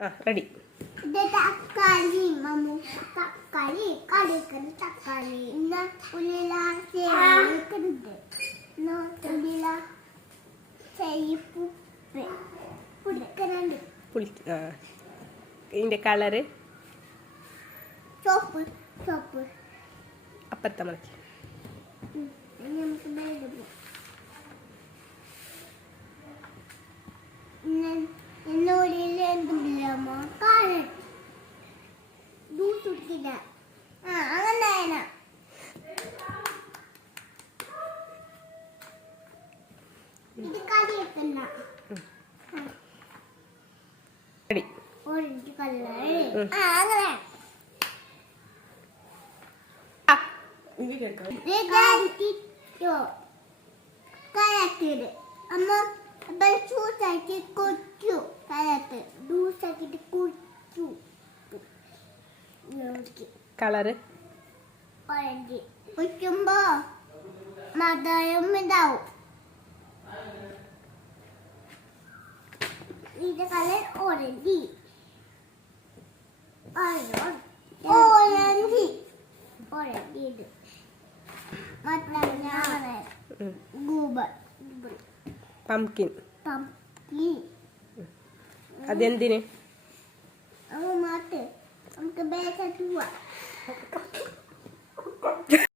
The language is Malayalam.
ആ റെഡി തക്കാളി മമ്മു. തക്കാളി കടിക്കുന്ന തക്കാളി. ഇന്ന് ഉള്ളില ചേർക്കുന്നത് ഇന്ന് ഉള്ളില ചേപ്പ് പുടിക്കുന്നുണ്ട് പുളി ആ. ഇതിന്റെ കളറ് ചോപ്പ് ചോപ്പ്. അപ്പുറത്തെ. ഇനി നമുക്ക് ജ്യൂസ് കുടിക്കില്ല ആ അങ്ങനെ. തന്നെ ഇത് കറി വെക്കണ്ട റെഡി കളറ്? ഓറഞ്ച്. കുറ്റുമ്പോ മധുരം ഇതാവും. ഇത് കളർ ഓറഞ്ച്. ഓറഞ്ച്. ഓറഞ്ച്. ഇത്. മറ്റേ പംകിൻ. പമ്പി അതെന്തിന്? അമ്മ Aku dua.